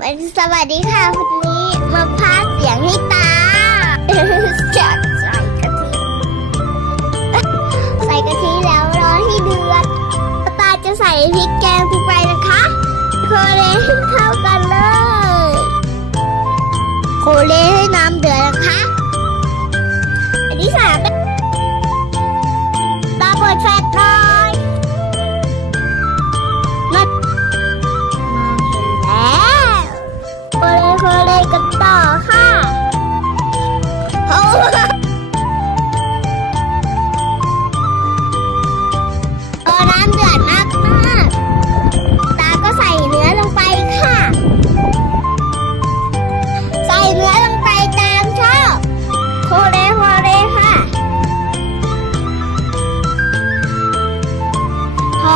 วันสวัสดีค่ะวันนี้มาพากเสียงให้ตาจากใส่กะทิใส่กะทิแล้วรอให้เดือดตาจะใส่พริกแกงลงไปนะคะโคเลให้เข้ากันเลย โคเลให้น้ำเดือดนะคะ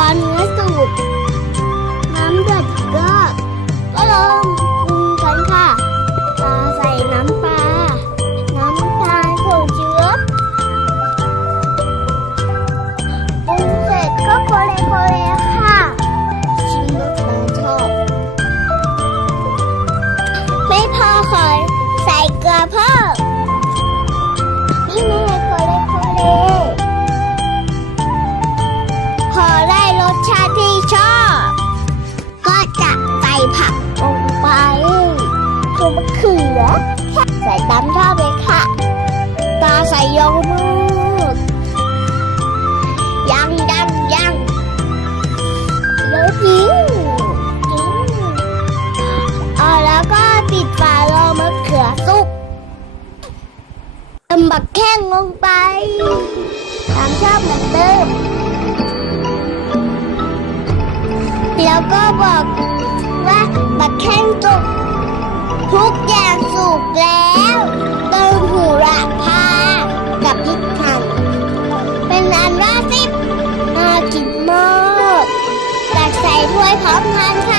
อเนื้อสุกน้ำเดือดก็ก็ลงปรุง มะเขือ ใส่ตามชอบเลยค่ะ ตาใส่โยมืดยังยังยังเดี๋ยวจริงจริงอ๋อแล้วก็ปิดฝารอมะเขือสุกเติมบักแข้งลงไป ตามชอบเหมือนเดิมแล้วก็บอกว่าบักแข้งสุก ทุกอย่างสุกแล้วเติมหูระพากับพริกไทนเป็นอันว่าสิบน่ากินมากตักใส่ถ้วยพร้อมทานค่ะ